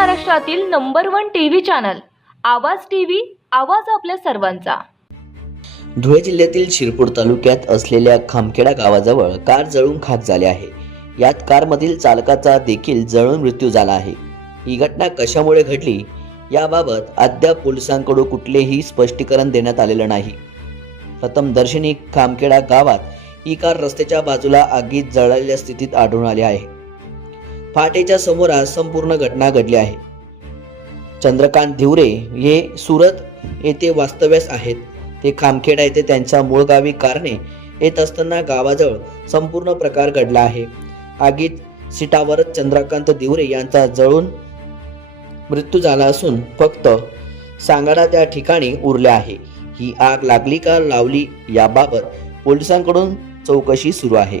महाराष्ट्रातील number one TV channel Awaaz TV Awaaz आपल्या सर्वांचा. धुळे जिल्ह्यातील शिरपूर तालुक्यात असलेल्या खामखेडा गावाजवळ कार जळून खाक झाली आहे. यात कारमधील चालकाचा देखील जळून मृत्यू झाला आहे. ही घटना कशामुळे घडली? याबाबत अद्याप पोलिसांकडून कुठलेही स्पष्टीकरण देण्यात आलेलं नाही. प्रथम दर्शनी खामखेडा गावात ही कार रस्त्याच्या बाजूला आगीत जळालेल्या स्थितीत आढळून आली आहे. पहाटेच्या समोरास संपूर्ण घटना घडली आहे. चंद्रकांत धिवरे हे सुरत येथे वास्तव्यास आहेत. ते खामखेडा येथे त्यांच्या मूळ गावी कारणे येत असताना गावाजवळ संपूर्ण प्रकार घडला आहे. आगीत सीटावरच चंद्रकांत दिवरे यांचा जळून मृत्यू झाला असून फक्त सांगाडा त्या ठिकाणी उरल्या आहे. ही आग लागली का लावली याबाबत पोलिसांकडून चौकशी सुरू आहे.